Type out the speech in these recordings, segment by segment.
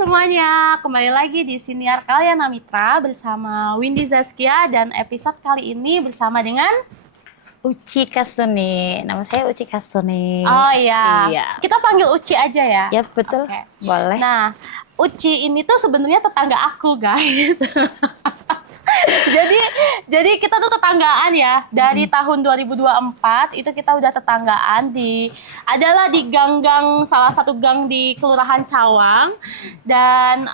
semuanya, kembali lagi di Siniar Kalyana Mitra bersama Windy Zaskia dan episode kali ini bersama dengan Uci Kastuni. Nama saya Uci Kastuni. Oh iya, Iya. kita panggil Uci aja ya? Ya betul, Oke. boleh. Nah, Uci ini tuh sebenarnya tetangga aku guys. Jadi kita tuh tetanggaan ya. Dari tahun 2024 itu kita udah tetanggaan adalah di gang-gang, salah satu gang di Kelurahan Cawang. Dan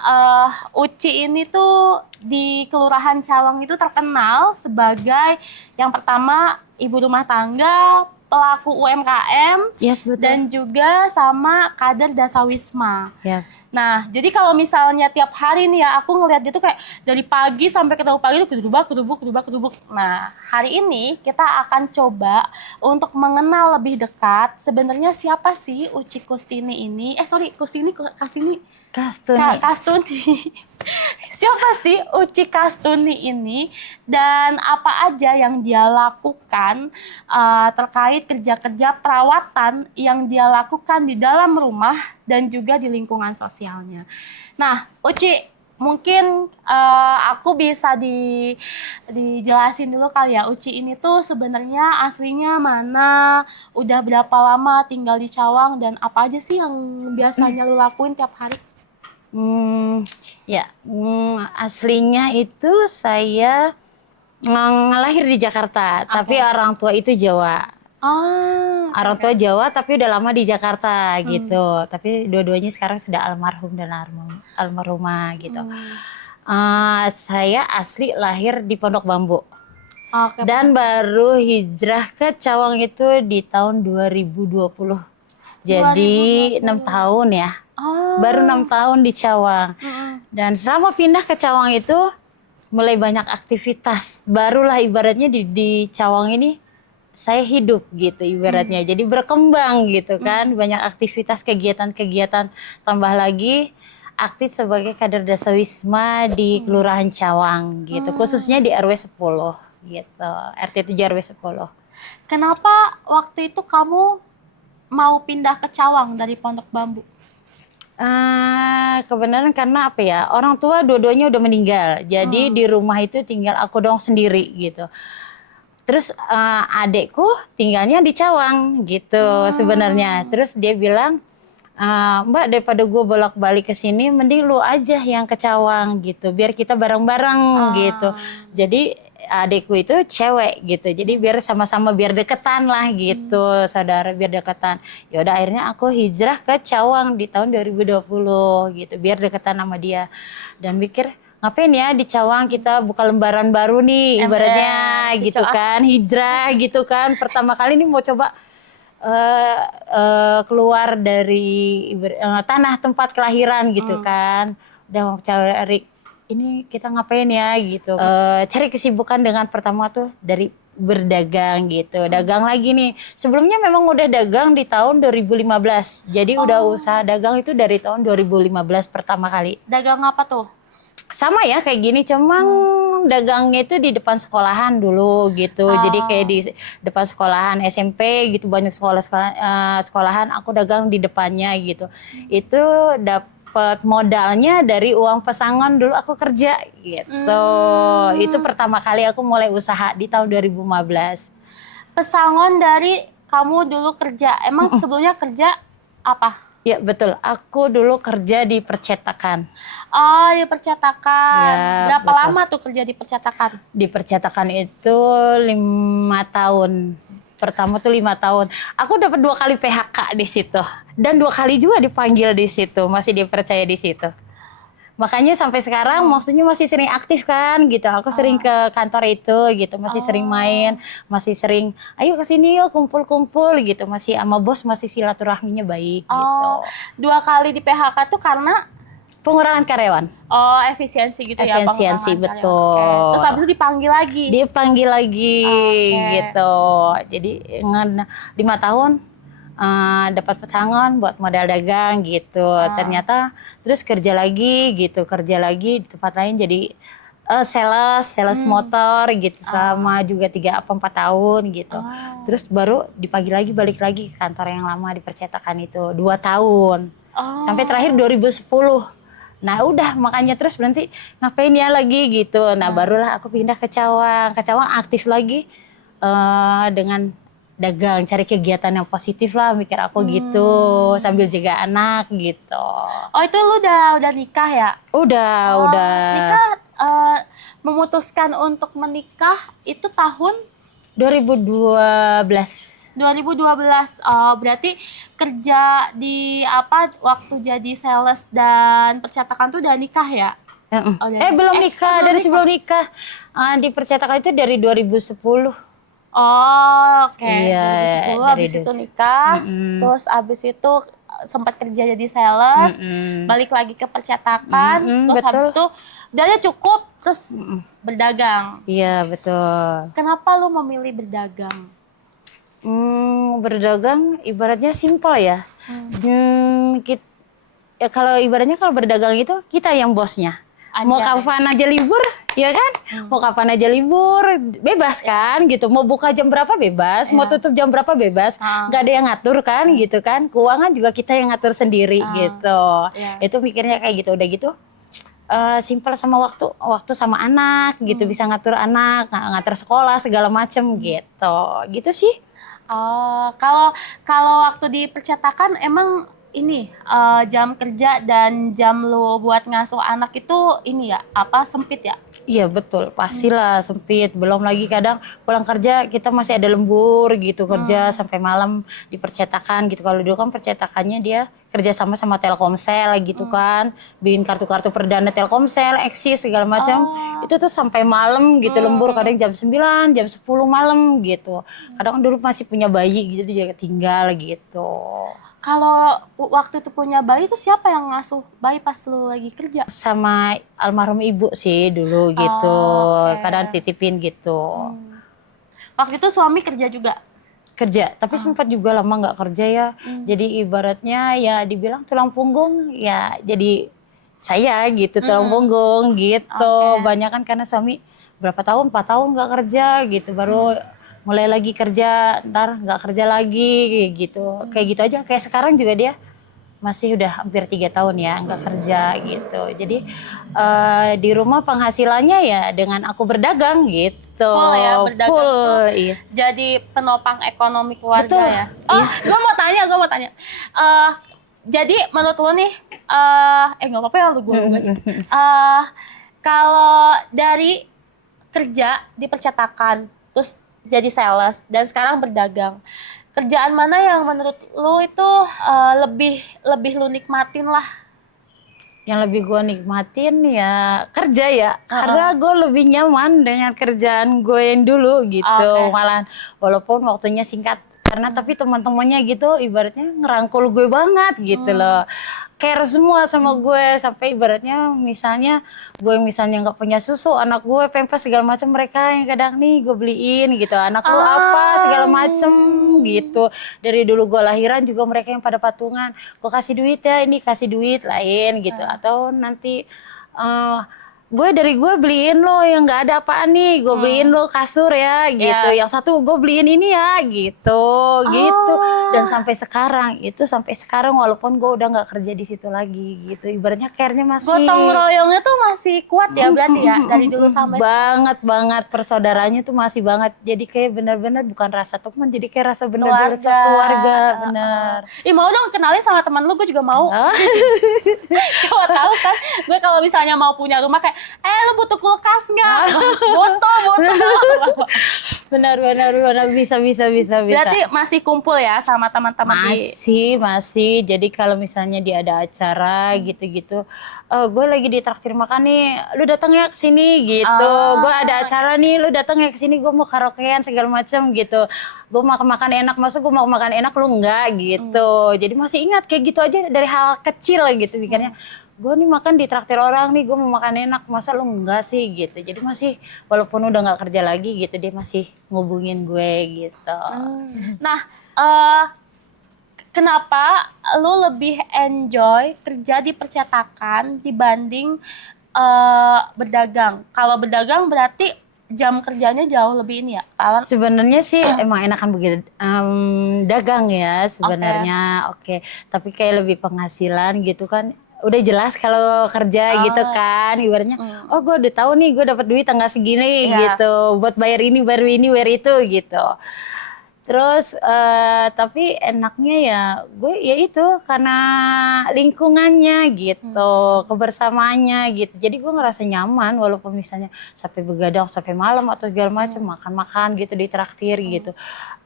Uci ini tuh di Kelurahan Cawang itu terkenal sebagai yang pertama ibu rumah tangga, pelaku UMKM, Ya betul. dan juga sama kader Dasawisma. Ya. Nah, jadi kalau misalnya tiap hari nih ya, aku ngeliat dia tuh kayak dari pagi sampai ketemu pagi tuh kedubuk. Nah, hari ini kita akan coba untuk mengenal lebih dekat sebenarnya siapa sih Uci Kustini ini. Kustini. Kastuni. Kastuni. Siapa sih Uci Kastuni ini dan apa aja yang dia lakukan terkait kerja-kerja perawatan yang dia lakukan di dalam rumah dan juga di lingkungan sosialnya. Nah, Uci, mungkin aku bisa dijelasin dulu kali ya. Uci ini tuh sebenarnya aslinya mana, udah berapa lama tinggal di Cawang, dan apa aja sih yang biasanya lu lakuin tiap hari? Aslinya itu saya ngelahir di Jakarta, tapi orang tua itu Jawa. Orang tua Jawa tapi udah lama di Jakarta gitu. Tapi dua-duanya sekarang sudah almarhum dan almarhumah gitu. Saya asli lahir di Pondok Bambu. Dan baru hijrah ke Cawang itu di tahun 2020. Jadi 6 tahun ya. Baru 6 tahun di Cawang. Dan selama pindah ke Cawang itu mulai banyak aktivitas. Barulah ibaratnya di Cawang ini saya hidup gitu ibaratnya. Jadi berkembang gitu kan. Banyak aktivitas, kegiatan-kegiatan. Tambah lagi aktif sebagai kader Dasawisma di Kelurahan Cawang gitu. Khususnya di RW 10 gitu. RT 7 RW 10. Kenapa waktu itu kamu mau pindah ke Cawang dari Pondok Bambu? Kebenaran karena apa ya, orang tua dua-duanya udah meninggal, jadi di rumah itu tinggal aku doang sendiri gitu. Terus adekku tinggalnya di Cawang gitu sebenarnya. Terus dia bilang, Mbak, daripada gue bolak-balik ke sini, mending lu aja yang ke Cawang gitu, biar kita bareng-bareng gitu. Jadi adekku itu cewek gitu, jadi biar sama-sama biar deketan lah gitu, saudara biar deketan. Ya udah akhirnya aku hijrah ke Cawang di tahun 2020 gitu, biar deketan sama dia. Dan mikir ngapain ya di Cawang, kita buka lembaran baru nih ibaratnya gitu kan, hijrah gitu kan. Pertama kali nih mau coba keluar dari tanah tempat kelahiran gitu kan. Udah mau cari ini kita ngapain ya gitu. Cari kesibukan dengan pertama tuh dari berdagang gitu. Dagang lagi nih. Sebelumnya memang udah dagang di tahun 2015. Jadi udah usaha dagang itu dari tahun 2015 pertama kali. Dagang apa tuh? Sama ya kayak gini, cuman dagangnya itu di depan sekolahan dulu gitu. Jadi kayak di depan sekolahan SMP gitu, banyak sekolahan, aku dagang di depannya gitu. Itu dapat modalnya dari uang pesangon dulu aku kerja gitu. Itu pertama kali aku mulai usaha di tahun 2015. Pesangon dari kamu dulu kerja. Emang sebelumnya kerja apa? Ya betul, aku dulu kerja di percetakan. Oh, di percetakan. Ya, Berapa betul. lama tuh kerja di percetakan? Di percetakan itu 5 tahun. Pertama tuh 5 tahun. Aku dapat 2 kali PHK di situ. Dan 2 kali juga dipanggil di situ, masih dipercaya di situ. Makanya sampai sekarang maksudnya masih sering aktif kan gitu. Aku sering ke kantor itu gitu, masih sering main, masih sering ayo ke sini yuk kumpul-kumpul gitu. Masih sama bos masih silaturahminya baik gitu. 2 kali di PHK tuh karena pengurangan karyawan. Oh, efisiensi gitu ya. Efisiensi, pengurangan betul. karyawan. Oke. Terus habis itu dipanggil lagi. Dipanggil lagi gitu. Jadi 5 tahun dapat pesangon buat modal dagang gitu. Ternyata terus kerja lagi di tempat lain jadi sales motor gitu selama juga 3 atau 4 tahun gitu. Terus baru balik lagi ke kantor yang lama di percetakan itu 2 tahun. Sampai terakhir 2010 Nah udah makanya terus berhenti ngapain ya lagi gitu. Nah barulah aku pindah ke Cawang. Ke Cawang aktif lagi dengan dagang, cari kegiatan yang positif lah mikir aku gitu sambil jaga anak gitu. Oh itu lu udah nikah ya? Udah. Nikah memutuskan untuk menikah itu tahun 2012. 2012. Oh, berarti kerja di apa waktu jadi sales dan percetakan tuh udah nikah ya? Oh, Belum nikah, dari sebelum nikah. Di percetakan itu dari 2010. Oh, oke. Iya, 2010 dari habis itu nikah, terus habis itu sempat kerja jadi sales, balik lagi ke percetakan, terus betul. habis itu udah cukup, terus berdagang. Iya, betul. Kenapa lu memilih berdagang? Berdagang ibaratnya simpel ya. Kalau ibaratnya kalau berdagang itu kita yang bosnya. Mau kapan aja libur, ya kan? Mau kapan aja libur, bebas kan gitu. Mau buka jam berapa bebas, mau tutup jam berapa bebas. Gak ada yang ngatur kan gitu kan. Keuangan juga kita yang ngatur sendiri gitu. Itu mikirnya kayak gitu. Udah gitu simpel sama waktu sama anak gitu. Bisa ngatur anak, ngatur sekolah segala macem gitu sih. Kalau waktu di percetakan emang ini jam kerja dan jam lu buat ngasuh anak itu ini ya apa sempit ya? Iya betul, pastilah sempit. Belum lagi kadang pulang kerja kita masih ada lembur gitu kerja sampai malam di percetakan gitu. Kalau dulu kan percetakannya dia kerja sama Telkomsel gitu kan, bikin kartu-kartu perdana Telkomsel, Eksis segala macam. Itu tuh sampai malam gitu lembur, kadang jam 9, jam 10 malam gitu. Kadang dulu masih punya bayi gitu dia tinggal gitu. Kalau waktu itu punya bayi itu siapa yang ngasuh bayi pas lu lagi kerja? Sama almarhum ibu sih dulu gitu. Kadang titipin gitu. Waktu itu suami kerja juga? Kerja, tapi sempat juga lama nggak kerja ya. Jadi ibaratnya ya dibilang tulang punggung ya jadi saya gitu tulang punggung gitu. Banyak kan karena suami berapa tahun, 4 tahun nggak kerja gitu. Baru mulai lagi kerja, ntar nggak kerja lagi gitu. Kayak gitu aja, kayak sekarang juga dia masih udah hampir 3 tahun ya nggak kerja gitu. Jadi di rumah penghasilannya ya dengan aku berdagang gitu. Full ya, berdagang tuh iya. Jadi penopang ekonomi keluarga. Betul. Ya. Oh, iya. gue mau tanya. Jadi menurut lo nih, nggak apa-apa ya lu gue. Kalau dari kerja di percetakan, terus jadi sales dan sekarang berdagang, kerjaan mana yang menurut lu itu lebih lu nikmatin lah? Yang lebih gue nikmatin ya kerja ya, karena gue lebih nyaman dengan kerjaan gue yang dulu gitu. Malahan walaupun waktunya singkat, karena tapi teman-temannya gitu ibaratnya ngerangkul gue banget gitu loh. Care semua sama gue, sampai ibaratnya misalnya gue nggak punya susu, anak gue pempes segala macam, mereka yang kadang nih gue beliin gitu, anak lu apa segala macem gitu. Dari dulu gue lahiran juga mereka yang pada patungan, gue kasih duit ya, ini kasih duit lain gitu. Atau nanti gue beliin lo yang nggak ada apaan nih, gue beliin lo kasur ya gitu, yang satu gue beliin ini ya gitu. Dan sampai sekarang walaupun gue udah nggak kerja di situ lagi gitu, ibaratnya care-nya masih, gotong royongnya tuh masih kuat ya berarti ya dari dulu sampai banget persaudaranya tuh masih banget. Jadi kayak benar-benar bukan rasa teman, jadi kayak rasa benar-benar keluarga. Bener. Mau dong kenalin sama teman lu, gue juga mau. Coba tahu kan, gue kalau misalnya mau punya rumah kayak, lu butuh kulkas nggak? Botol. Benar, bisa. Berarti masih kumpul ya sama teman-teman masih. Jadi kalau misalnya dia ada acara gitu-gitu, gue lagi ditraktir makan nih, lu datang ya ke sini gitu. Gue ada acara nih, lu datang ya ke sini, gue mau karaokean segala macam gitu. Gue mau makan enak, masuk gue mau makan enak, lu enggak gitu. Jadi masih ingat kayak gitu aja dari hal kecil gitu mikirnya. Gue nih makan di traktir orang nih, gue mau makan enak, masa lu enggak sih gitu. Jadi masih walaupun udah nggak kerja lagi gitu, dia masih ngubungin gue gitu. Nah, kenapa lu lebih enjoy kerja di percetakan dibanding berdagang? Kalau berdagang berarti jam kerjanya jauh lebih ini ya? Sebenarnya sih emang enakan begitu dagang ya sebenarnya. Oke. Tapi kayak lebih penghasilan gitu kan. udah jelas kalau kerja gitu kan, ibaratnya oh gue udah tahu nih gue dapat duit tanggal segini gitu buat bayar ini bayar itu gitu. Terus tapi enaknya ya gue ya itu karena lingkungannya gitu, kebersamaannya gitu. Jadi gue ngerasa nyaman walaupun misalnya sampai begadang sampai malam atau segala macam makan-makan gitu ditraktir gitu.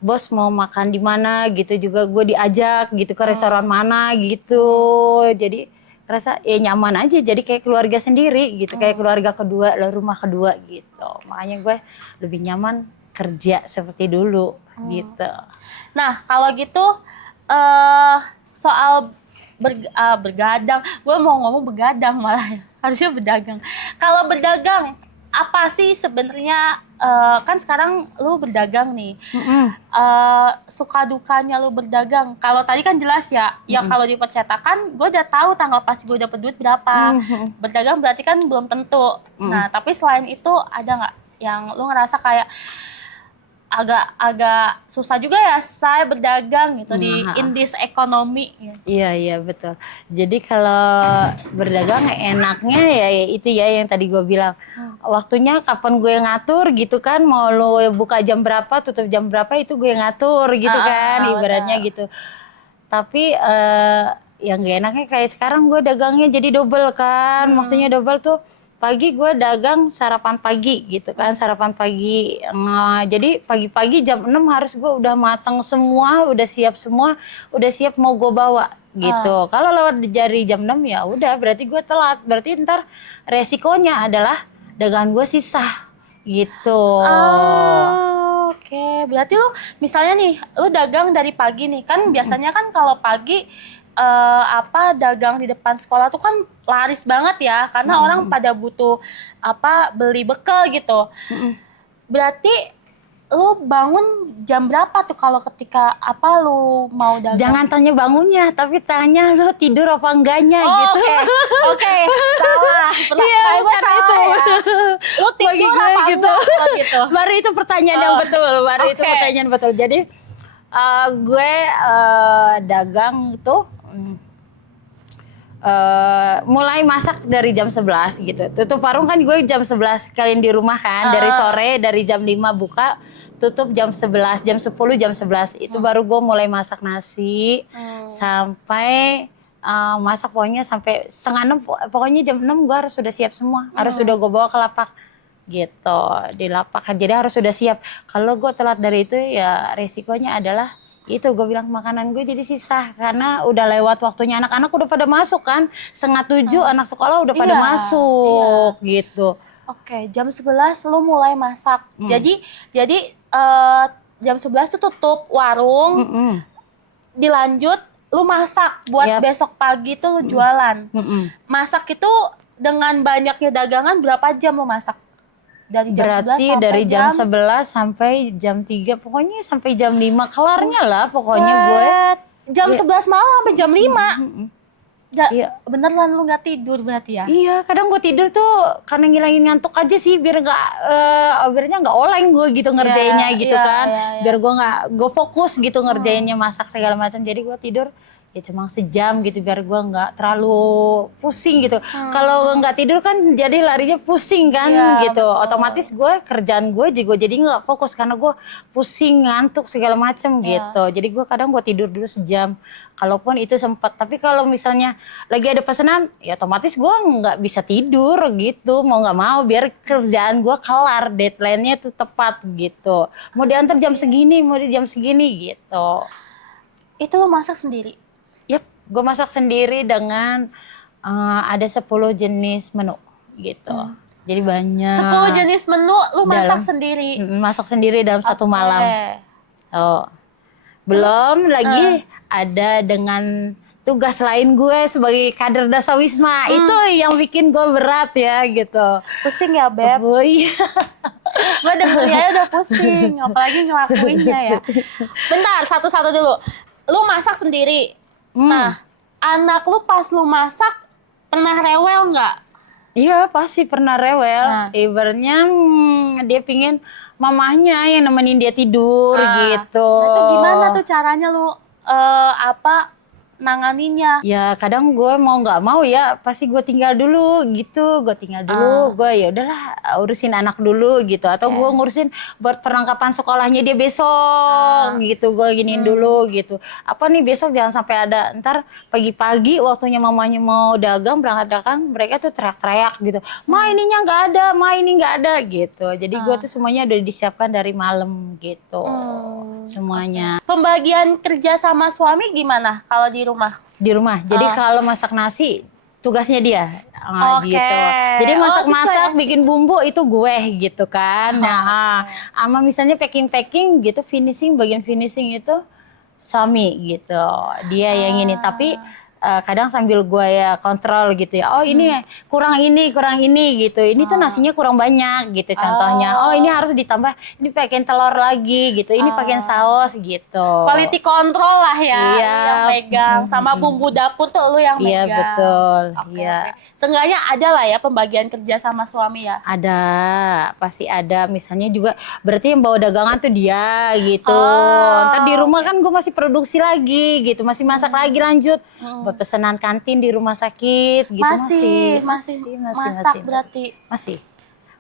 Bos mau makan di mana gitu juga gue diajak gitu ke restoran mana gitu. Jadi ngerasa ya nyaman aja jadi kayak keluarga sendiri gitu, kayak keluarga kedua, rumah kedua gitu. Makanya gue lebih nyaman kerja seperti dulu gitu. Nah kalau gitu soal bergadang, gue mau ngomong begadang malah harusnya berdagang. Kalau berdagang apa sih sebenarnya, kan sekarang lu berdagang nih, suka dukanya lu berdagang. Kalau tadi kan jelas ya, ya kalau di percetakan gue udah tahu tanggal pasti gue dapet duit berapa. Berdagang berarti kan belum tentu. Nah tapi selain itu ada nggak yang lu ngerasa kayak agak susah juga ya saya berdagang gitu di in this economy gitu. Iya betul. Jadi kalau berdagang enaknya ya itu ya yang tadi gue bilang, waktunya kapan gue ngatur gitu kan, mau lo buka jam berapa tutup jam berapa itu gue ngatur gitu kan, ibaratnya gitu. Tapi yang gak enaknya kayak sekarang gue dagangnya jadi double kan, maksudnya double tuh pagi gue dagang sarapan pagi gitu kan, sarapan pagi. Nah, jadi pagi-pagi jam 6 harus gue udah matang semua, udah siap semua, udah siap mau gue bawa gitu. Kalau lewat dari jam 6 ya udah berarti gue telat. Berarti ntar resikonya adalah dagangan gue sisa gitu. Oke, berarti lu misalnya nih, lu dagang dari pagi nih, kan biasanya kan kalau pagi dagang di depan sekolah tuh kan laris banget ya, karena orang pada butuh beli bekal gitu. Berarti lu bangun jam berapa tuh kalau ketika lu mau dagang? Jangan tanya bangunnya, tapi tanya lu tidur apa enggaknya gitu. Oke, salah. Iya, gue salah itu. ya. Lu tidur apa gitu. enggak gitu? Baru itu pertanyaan yang betul, itu pertanyaan betul. Jadi gue dagang tuh mulai masak dari jam 11 gitu. Tutup warung kan gue jam 11 kalian di rumah kan, dari sore dari jam 5 buka, tutup jam 11, jam 10, jam 11 itu baru gue mulai masak nasi sampai masak pokoknya sampai setengah 6, pokoknya jam 6 gue harus sudah siap semua, harus sudah gue bawa ke lapak gitu, di lapak jadi harus sudah siap. Kalau gue telat dari itu ya resikonya adalah itu gue bilang makanan gue jadi sisa karena udah lewat waktunya, anak-anak udah pada masuk kan, 6:30 anak sekolah udah pada masuk gitu. Oke, jam 11 lu mulai masak. Jadi jam 11 tuh tutup warung. Dilanjut lu masak buat besok pagi tuh lu jualan. Masak itu dengan banyaknya dagangan berapa jam lu masak? Dari jam berarti 11 dari jam 11 sampai jam 3, pokoknya sampai jam 5 kelarnya lah pokoknya gue. Jam 11 malam sampai jam 5. Beneran lu gak tidur berarti ya? Iya, kadang gue tidur tuh karena ngilangin ngantuk aja sih, biar biarnya nggak oleng gue gitu ngerjainnya gitu kan. Biar gue fokus gitu ngerjainnya, masak segala macam. Jadi gue tidur ya cuma sejam gitu biar gue nggak terlalu pusing gitu. Kalau nggak tidur kan jadi larinya pusing kan gitu. Betul. Otomatis gue kerjaan gue juga jadi nggak fokus karena gue pusing ngantuk segala macem gitu. Jadi gue kadang gue tidur dulu sejam. Kalaupun itu sempat. Tapi kalau misalnya lagi ada pesanan, ya otomatis gue nggak bisa tidur gitu. Mau nggak mau biar kerjaan gue kelar, deadline-nya tuh tepat gitu. Mau diantar jam segini, mau di jam segini gitu. Itu lo masak sendiri? Yap, gue masak sendiri dengan ada 10 jenis menu gitu. Jadi banyak. 10 jenis menu lu masak sendiri? Masak sendiri dalam satu malam. Belum lagi ada dengan tugas lain gue sebagai kader Dasawisma. Itu yang bikin gue berat ya gitu. Pusing ya Beb? Oh iya. Gue dengernya udah pusing, apalagi ngelakuinnya ya. Bentar, satu-satu dulu. Lu masak sendiri. Nah, anak lu pas lu masak pernah rewel nggak? Iya, pasti pernah rewel. Ibaratnya dia pingin mamahnya yang nemenin dia tidur gitu. Nah, itu gimana tuh caranya lu nanganinya? Ya kadang gue mau nggak mau ya pasti gue tinggal dulu gitu, gue tinggal dulu, gue ya udahlah urusin anak dulu gitu, atau gue ngurusin buat perlengkapan sekolahnya dia besok gitu, gue giniin dulu gitu. Apa nih besok jangan sampai ada ntar pagi-pagi waktunya mamanya mau dagang berangkat dagang mereka tuh teriak-teriak gitu, ma ininya nggak ada, ma ini nggak ada gitu. Jadi gue tuh semuanya udah disiapkan dari malam gitu, semuanya. Pembagian kerja sama suami gimana kalau di rumah? Di rumah. Jadi kalau masak nasi tugasnya dia. Gitu. Jadi masak-masak bikin bumbu itu gue gitu kan. Nah, sama misalnya packing-packing gitu, bagian finishing itu suami gitu. Dia yang ini, tapi kadang sambil gue ya kontrol gitu ya. Oh ini kurang ini gitu. Ini tuh nasinya kurang banyak gitu contohnya. Oh ini harus ditambah, ini pakein telur lagi gitu. Ini pakein saus gitu. Quality control lah ya, yang pegang. Sama bumbu dapur tuh lu yang Iya pegang. betul. Iya. Seenggaknya ada lah ya pembagian kerja sama suami ya. Ada, pasti ada. Misalnya juga berarti yang bawa dagangan tuh dia gitu. Ntar di rumah kan gue masih produksi lagi gitu, masih masak lagi lanjut. Buat pesanan kantin di rumah sakit gitu Masih masak berarti. Masih.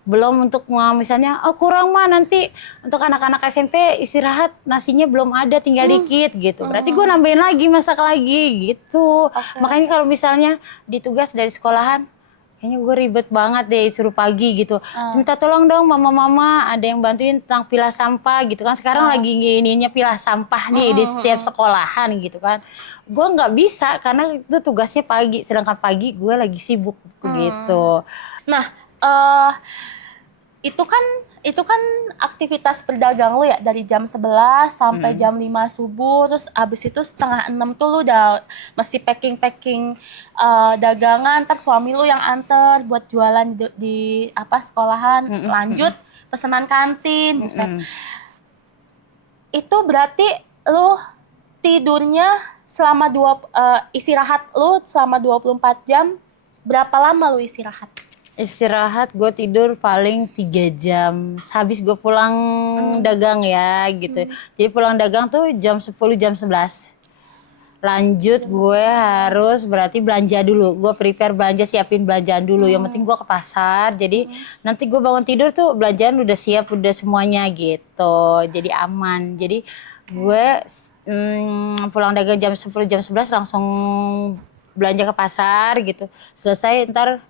Belum untuk misalnya kurang mah nanti untuk anak-anak SMP istirahat nasinya belum ada tinggal dikit gitu. Berarti gue nambahin lagi masak lagi gitu. Makanya kalau misalnya ditugas dari sekolahan kayaknya gue ribet banget deh suruh pagi gitu. Minta tolong dong mama-mama ada yang bantuin tentang pilah sampah gitu kan. Sekarang lagi ininya pilah sampah nih di setiap sekolahan gitu kan. Gue nggak bisa karena itu tugasnya pagi. Sedangkan pagi gue lagi sibuk gitu. Nah, itu kan aktivitas berdagang lu ya dari jam 11 sampai jam 5 subuh, terus abis itu setengah 6 tuh lu udah mesti packing dagangan, ntar suami lu yang anter buat jualan di apa sekolahan, lanjut pesanan kantin. Itu berarti lu tidurnya selama istirahat lu selama 24 jam, berapa lama lu istirahat? Istirahat gue tidur paling 3 jam. Habis gue pulang dagang ya gitu. Jadi pulang dagang tuh jam 10 jam 11. Lanjut gue harus berarti belanja dulu. Gue prepare belanja, siapin belanjaan dulu. Yang penting gue ke pasar. Jadi nanti gue bangun tidur tuh belanjaan udah siap, udah semuanya gitu. Jadi aman. Jadi gue pulang dagang jam 10 jam 11 langsung belanja ke pasar gitu. Selesai ntar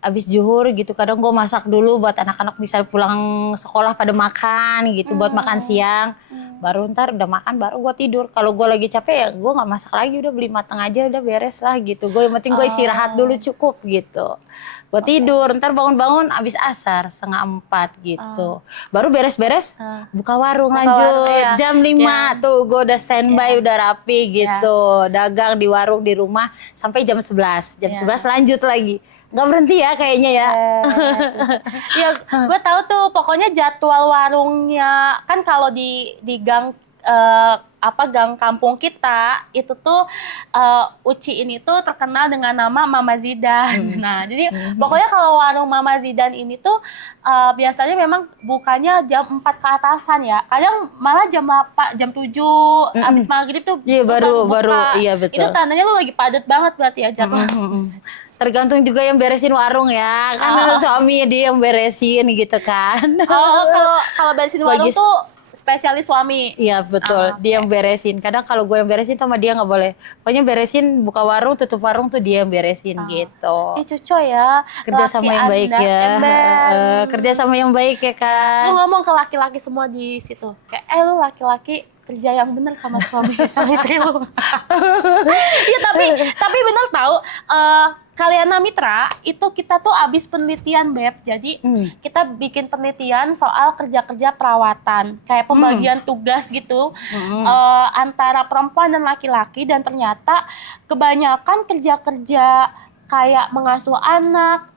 abis zuhur gitu kadang gue masak dulu buat anak-anak bisa pulang sekolah pada makan gitu, buat makan siang. Baru ntar udah makan baru gue tidur. Kalau gue lagi capek ya gue nggak masak lagi, udah beli matang aja udah beres lah gitu. Gue yang penting gue istirahat dulu cukup gitu. Gue tidur, ntar bangun-bangun abis asar 3:30 gitu. Baru beres-beres buka warung lanjut. Jam 5 tuh gue udah standby udah rapi gitu. Dagang di warung di rumah sampai jam 11. Jam 11 lanjut lagi. Nggak berhenti ya kayaknya ya. Ya gue tahu tuh pokoknya jadwal warungnya kan kalau di gang gang kampung kita itu tuh Uci ini tuh terkenal dengan nama Mama Zidan. Nah jadi pokoknya kalau warung Mama Zidan ini tuh biasanya memang bukanya jam 4 ke atasan ya. Kadang malah jam 7 habis maghrib tuh baru buka. Iya betul. Itu tandanya lu lagi padat banget berarti ya jadwal. Tergantung juga yang beresin warung ya, kan suami dia yang beresin gitu kan. Kalau beresin warung tuh spesialis suami. Iya betul, dia yang beresin. Kadang kalau gue yang beresin sama dia nggak boleh. Pokoknya beresin, buka warung, tutup warung tuh dia yang beresin gitu. Cucu ya. Kerja sama yang baik ya. Kerja sama yang baik ya kan. Lu ngomong ke laki-laki semua di situ. Kayak lu laki-laki kerja yang bener sama suami sama istri lu. Ya tapi bener tahu. Kalyana Mitra itu kita tuh abis penelitian Beb, jadi kita bikin penelitian soal kerja-kerja perawatan, kayak pembagian tugas gitu antara perempuan dan laki-laki, dan ternyata kebanyakan kerja-kerja kayak mengasuh anak,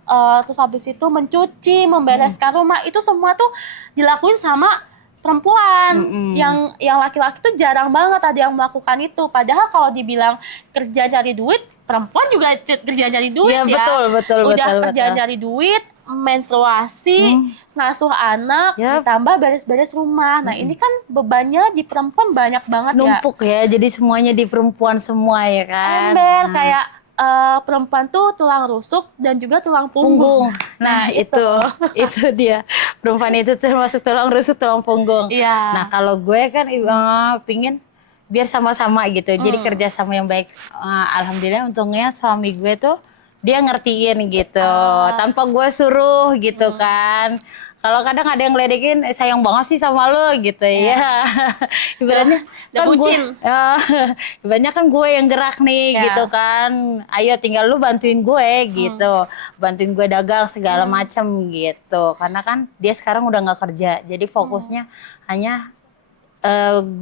terus habis itu mencuci, membereskan rumah, itu semua tuh dilakuin sama perempuan. Yang laki-laki tuh jarang banget ada yang melakukan itu. Padahal kalau dibilang kerja nyari duit, perempuan juga kerja nyari duit ya. Betul. Udah kerja nyari duit, menstruasi, ngasuh anak, ditambah beres-beres rumah. Nah ini kan bebannya di perempuan banyak banget numpuk ya. Jadi semuanya di perempuan semua ya kan. Ember kayak perempuan tuh tulang rusuk dan juga tulang punggung. Nah itu dia. Perempuan itu termasuk tulang rusuk, tulang punggung. Iya. Nah kalau gue kan pingin biar sama-sama gitu. Jadi kerja sama yang baik. Alhamdulillah untungnya suami gue tuh dia ngertiin gitu, tanpa gue suruh gitu kan. Kalau kadang ada yang ngeledekin, sayang banget sih sama lo gitu ya. Ibaratnya kan gue, ibaratnya kan gue yang gerak nih gitu kan. Ayo tinggal lu bantuin gue gitu, bantuin gue dagang segala macam gitu. Karena kan dia sekarang udah nggak kerja, jadi fokusnya hanya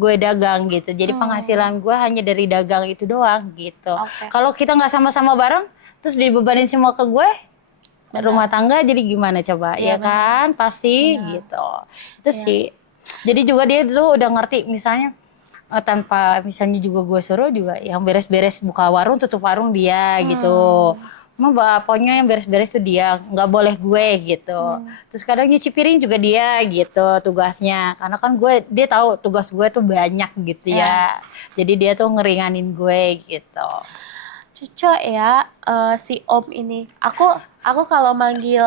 gue dagang gitu. Jadi penghasilan gue hanya dari dagang itu doang gitu. Kalau kita nggak sama-sama bareng, terus dibebanin semua ke gue, rumah tangga jadi gimana coba, ya kan? Pasti gitu. Itu sih. Jadi juga dia tuh udah ngerti, misalnya tanpa misalnya juga gue suruh juga, yang beres-beres buka warung, tutup warung dia gitu. Pokoknya yang beres-beres tuh dia, nggak boleh gue gitu. Terus kadang nyuci piring juga dia gitu tugasnya. Karena kan dia tahu tugas gue tuh banyak gitu ya. Jadi dia tuh ngeringanin gue gitu. Cocok ya si Om ini. Aku kalau manggil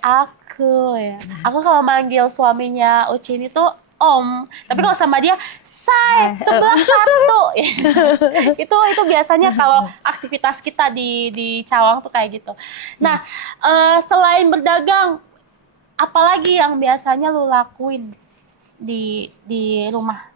aku ya. Aku kalau manggil suaminya Ucin itu Om. Tapi kalau sama dia sebelah satu. itu biasanya kalau aktivitas kita di Cawang tuh kayak gitu. Nah, selain berdagang, apalagi yang biasanya lu lakuin di rumah?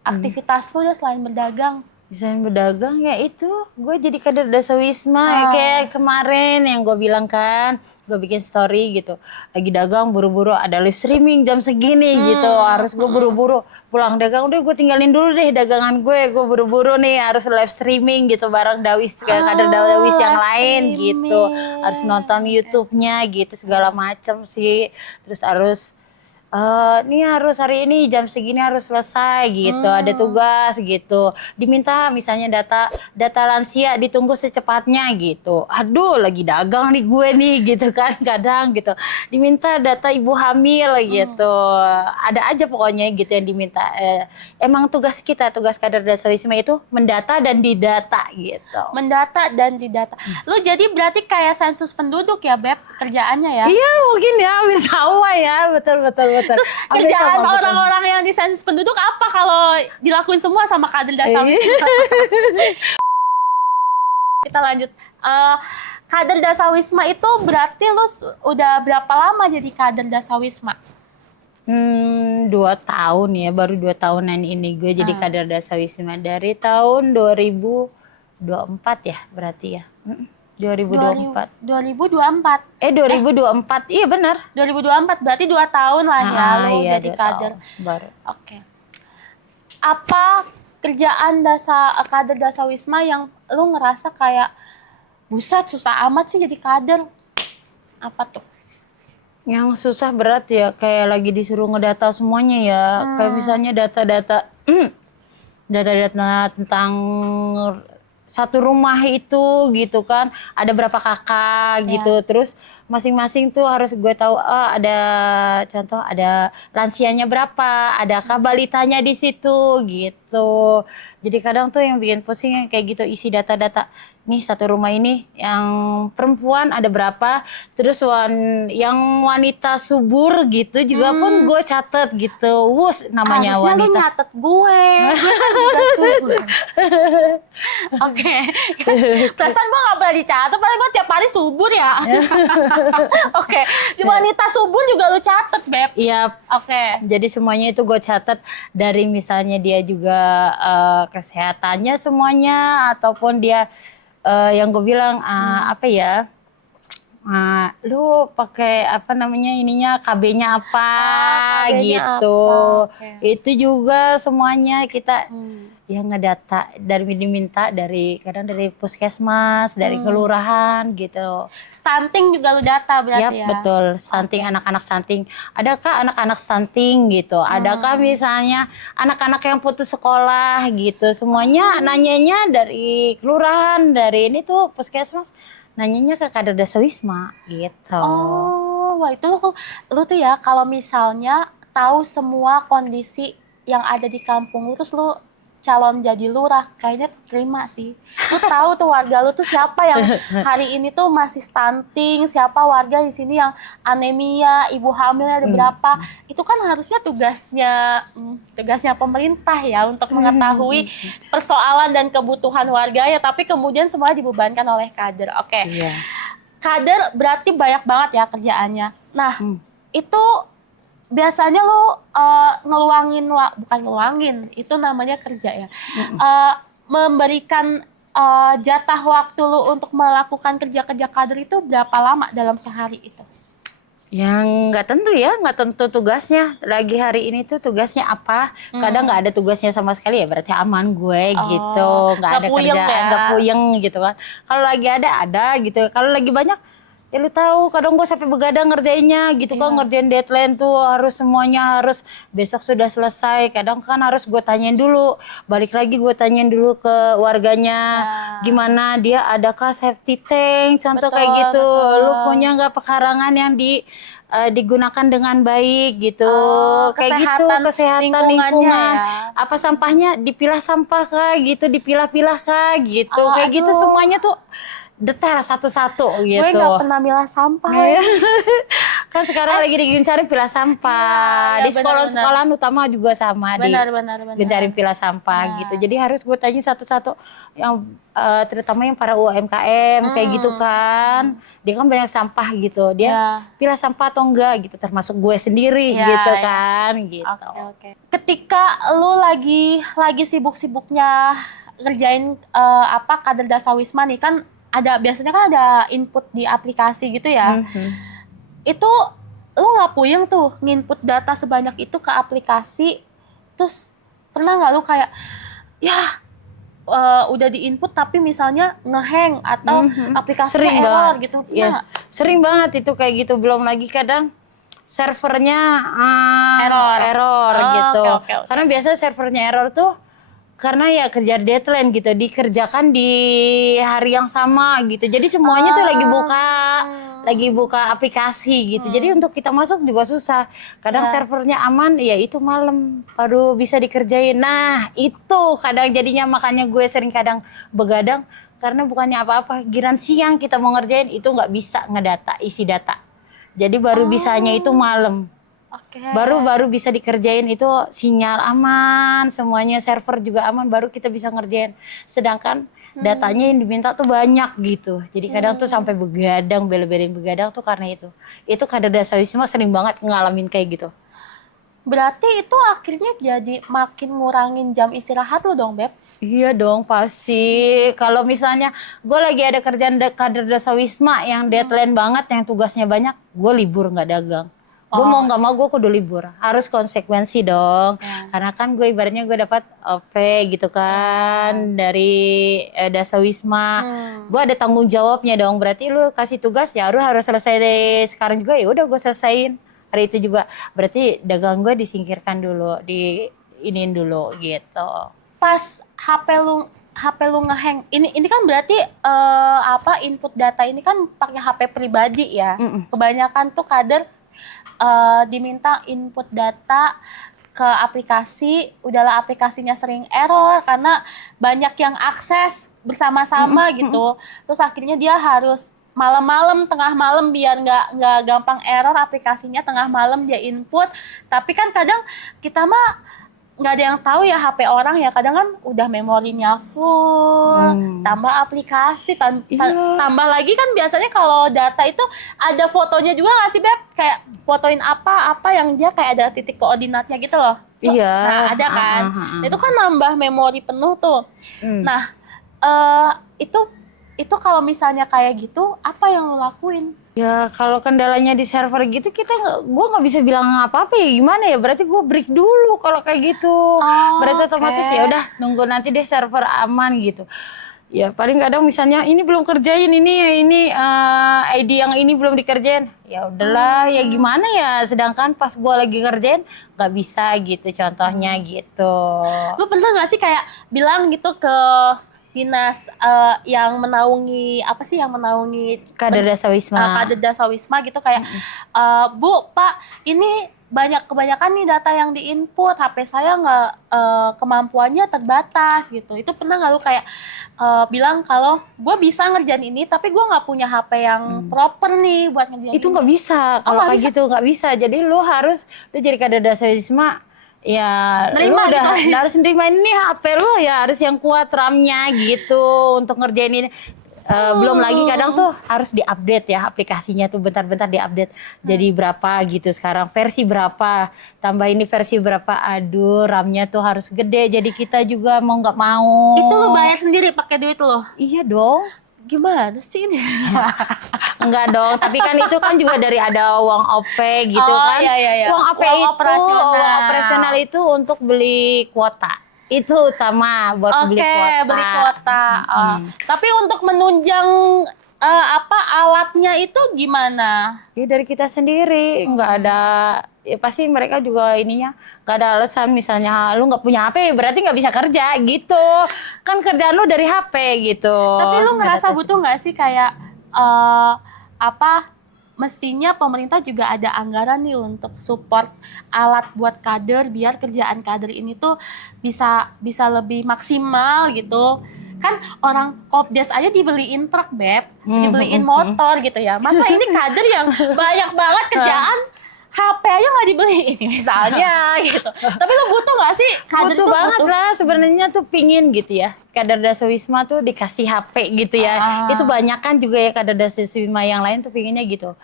Aktivitas lu ya selain berdagang? Desain berdagang ya itu, gue jadi kader Dasawisma kayak kemarin yang gue bilang kan, gue bikin story gitu, lagi dagang buru-buru ada live streaming jam segini gitu, harus gue buru-buru pulang dagang, udah gue tinggalin dulu deh dagangan gue buru-buru nih harus live streaming gitu bareng Dawis kader Dawis yang lain gitu, harus nonton YouTube-nya gitu segala macem sih, terus harus ini harus hari ini jam segini harus selesai gitu, ada tugas gitu, diminta misalnya data lansia ditunggu secepatnya gitu, aduh lagi dagang nih gue nih gitu kan, kadang gitu diminta data ibu hamil gitu, ada aja pokoknya gitu yang diminta. Emang tugas kader Dasawisma itu mendata dan didata gitu. Mendata dan didata. Lu jadi berarti kayak sensus penduduk ya, Beb, kerjaannya ya? Iya mungkin ya, hampir sama ya, betul. Terus kerjaan orang-orang yang di sensus penduduk apa kalau dilakuin semua sama kader Dasawisma? Kita lanjut. Kader Dasawisma itu berarti lu udah berapa lama jadi kader Dasawisma? 2 tahun ya, baru 2 tahunan ini gue jadi kader Dasawisma dari tahun 2024 ya berarti ya. 2024. 2024. 2024. Iya benar. 2024 berarti 2 tahun lah ya lu iya, jadi kader. Baru. Oke. Apa kerjaan kader Dasawisma yang lu ngerasa kayak buset susah amat sih jadi kader? Apa tuh? Yang susah berat ya, kayak lagi disuruh ngedata semuanya ya. Kayak misalnya data-data tentang satu rumah itu gitu kan, ada berapa kakak gitu, terus masing-masing tuh harus gue tahu, ada contoh ada lansianya berapa, ada balitanya di situ gitu. Jadi kadang tuh yang bikin pusing yang kayak gitu, isi data-data nih satu rumah ini yang perempuan ada berapa, terus yang wanita subur gitu juga pun gue catet gitu, namanya harusnya wanita. Lu nyatet gue. Oke. Perasaan gue gak pernah dicatat, padahal gue tiap hari subur ya. Oke. Di wanita subur juga lu catet, Beb. Iya. Oke. Jadi semuanya itu gue catat, dari misalnya dia juga kesehatannya semuanya, ataupun dia yang gue bilang apa ya, lu pakai apa namanya ininya, KB-nya apa KB-nya gitu. apa. Itu juga semuanya kita yang ngedata, diminta kadang dari puskesmas, dari kelurahan gitu. Stunting juga lu data berarti ya? Betul, stunting, anak-anak stunting. Adakah anak-anak stunting gitu? Adakah misalnya anak-anak yang putus sekolah gitu? Semuanya nanyanya dari kelurahan, dari ini tuh puskesmas. nanyanya ke kader Dasawisma gitu. Oh, wah itu lu tuh ya kalau misalnya tahu semua kondisi yang ada di kampung lu, terus lu calon jadi lurah, kayaknya terima sih. Lu tahu tuh warga lu tuh siapa yang hari ini tuh masih stunting, siapa warga di sini yang anemia, ibu hamilnya ada berapa. Itu kan harusnya tugasnya pemerintah ya untuk mengetahui persoalan dan kebutuhan warganya, tapi kemudian semua dibebankan oleh kader. Oke. Iya. Kader berarti banyak banget ya kerjaannya. Nah, itu biasanya lu bukan ngeluangin, itu namanya kerja ya. Memberikan jatah waktu lu untuk melakukan kerja-kerja kader itu berapa lama dalam sehari itu? Yang nggak tentu ya, nggak tentu tugasnya. Lagi hari ini tuh tugasnya apa? Kadang nggak ada tugasnya sama sekali ya, berarti aman gue gitu. Nggak ada kerjaan, nggak puyeng gitu kan. Kalau lagi ada gitu. Kalau lagi banyak, ya lu tahu kadang gue sampai begadang ngerjainnya gitu kan, ngerjain deadline tuh harus semuanya harus besok sudah selesai. Kadang kan harus gue tanyain dulu, balik lagi gue tanyain dulu ke warganya, gimana dia adakah safety tank, contoh kayak gitu. Lu punya nggak pekarangan yang digunakan dengan baik gitu, kayak gitu, kesehatan lingkungan ya. Apa sampahnya dipilah sampah kah gitu, dipilah-pilah kah gitu, kayak gitu semuanya tuh detail satu-satu gitu. Gue nggak pernah milah sampah. Kan sekarang lagi digencarin pilah sampah. Di sekolah-sekolahan utama juga sama benar. gencarin pilah sampah gitu. Jadi harus gue tanya satu-satu yang terutama yang para UMKM kayak gitu kan. Dia kan banyak sampah gitu. Dia pilah sampah atau enggak gitu, termasuk gue sendiri gitu kan gitu. Oke. Ketika lu lagi sibuk-sibuknya ngerjain kader Dasawisma nih kan, biasanya kan ada input di aplikasi gitu ya. Itu lu nggak puyeng tuh nginput data sebanyak itu ke aplikasi, terus pernah nggak lu kayak udah diinput tapi misalnya ngehang atau aplikasinya error gitu? Iya, sering banget itu kayak gitu. Belum lagi kadang servernya error gitu. Okay. Karena biasanya servernya error tuh karena ya kerja deadline gitu, dikerjakan di hari yang sama gitu. Jadi semuanya tuh lagi buka aplikasi gitu. Jadi untuk kita masuk juga susah. Kadang servernya aman, ya itu malam baru bisa dikerjain. Nah itu kadang jadinya makanya gue sering kadang begadang. Karena bukannya apa-apa, giran siang kita mau ngerjain itu nggak bisa ngedata, isi data. Jadi baru bisanya itu malam. Baru bisa dikerjain itu sinyal aman, semuanya server juga aman, baru kita bisa ngerjain. Sedangkan datanya yang diminta tuh banyak gitu. Jadi kadang tuh sampai begadang, bela-belain begadang tuh karena itu. Itu kader Dasawisma sering banget ngalamin kayak gitu. Berarti itu akhirnya jadi makin ngurangin jam istirahat lo dong, Beb? Iya dong pasti. Kalau misalnya gue lagi ada kerjaan kader Dasawisma yang deadline banget, yang tugasnya banyak, gue libur nggak dagang. Gue mau nggak mau gue kudu libur, harus konsekuensi dong. Karena kan gue ibaratnya gue dapat OP gitu kan dari Dasawisma. Gue ada tanggung jawabnya dong. Berarti lu kasih tugas ya harus selesai sekarang juga, ya udah gue selesain hari itu juga. Berarti dagang gue disingkirkan dulu, diinin dulu gitu. Pas HP lu ngehang, ini kan berarti input data ini kan pakai HP pribadi ya. Kebanyakan tuh kader diminta input data ke aplikasi, udahlah aplikasinya sering error karena banyak yang akses bersama-sama gitu. Terus akhirnya dia harus malam-malam, tengah malam biar nggak gampang error aplikasinya, tengah malam dia input. Tapi kan kadang kita mah nggak ada yang tahu ya HP orang ya, kadang kan udah memorinya full, tambah aplikasi, tambah lagi kan biasanya kalau data itu ada fotonya juga nggak sih, Beb? Kayak fotoin apa yang dia kayak ada titik koordinatnya gitu loh. Iya. Nah ada kan, itu kan nambah memori penuh tuh. Nah itu kalau misalnya kayak gitu, apa yang lo lakuin? Ya kalau kendalanya di server gitu gue nggak bisa bilang apa-apa ya, gimana ya, berarti gue break dulu kalau kayak gitu. Berarti otomatis ya udah nunggu nanti deh server aman gitu. Ya paling kadang misalnya ini belum kerjain, ini ID yang ini belum dikerjain. Ya udahlah ya gimana ya, sedangkan pas gue lagi kerjain nggak bisa gitu contohnya gitu. Lu pernah nggak sih kayak bilang gitu ke dinas yang menaungi apa sih yang menaungi Kader Dasawisma. Kader Dasawisma gitu kayak Bu, Pak, ini kebanyakan nih data yang diinput, HP saya nggak kemampuannya terbatas gitu. Itu pernah nggak lu kayak bilang kalau gue bisa ngerjain ini tapi gue nggak punya HP yang proper nih buat ngerjain Itu ini. nggak bisa kalau nggak kayak gitu, nggak bisa. Jadi lu jadi kader Dasawisma ya Nerima lu udah gitu. harus nerima ini HP lu ya harus yang kuat RAM-nya gitu untuk ngerjain ini. Belum lagi kadang tuh harus diupdate ya aplikasinya tuh bentar-bentar diupdate jadi berapa gitu sekarang versi berapa tambah ini versi berapa, aduh RAM-nya tuh harus gede jadi kita juga mau nggak mau. Itu lo bayar sendiri pakai duit lo? Iya dong. Gimana sih ini? Enggak dong, tapi kan itu kan juga dari ada uang OP gitu kan. Iya. Uang OP Uang itu, uang operasional itu untuk beli kuota. Itu utama buat beli kuota. Oke, beli kuota. Tapi untuk menunjang alatnya itu gimana? Ya dari kita sendiri, nggak ada, ya pasti mereka juga ininya nggak ada alasan misalnya lu nggak punya HP berarti nggak bisa kerja gitu. Kan kerjaan lu dari HP gitu. Tapi lu ngerasa butuh nggak sih kayak mestinya pemerintah juga ada anggaran nih untuk support alat buat kader biar kerjaan kader ini tuh bisa lebih maksimal gitu. Kan orang Kopdes aja dibeliin truk, Beb, dibeliin motor gitu ya. Masa ini kader yang banyak banget kerjaan HP aja nggak dibeliin misalnya gitu. Tapi lu butuh nggak sih kader butuh itu banget lah sebenarnya tuh pingin gitu ya kader Dasawisma tuh dikasih HP gitu ya. Itu banyak kan juga ya kader Dasawisma yang lain tuh pinginnya gitu.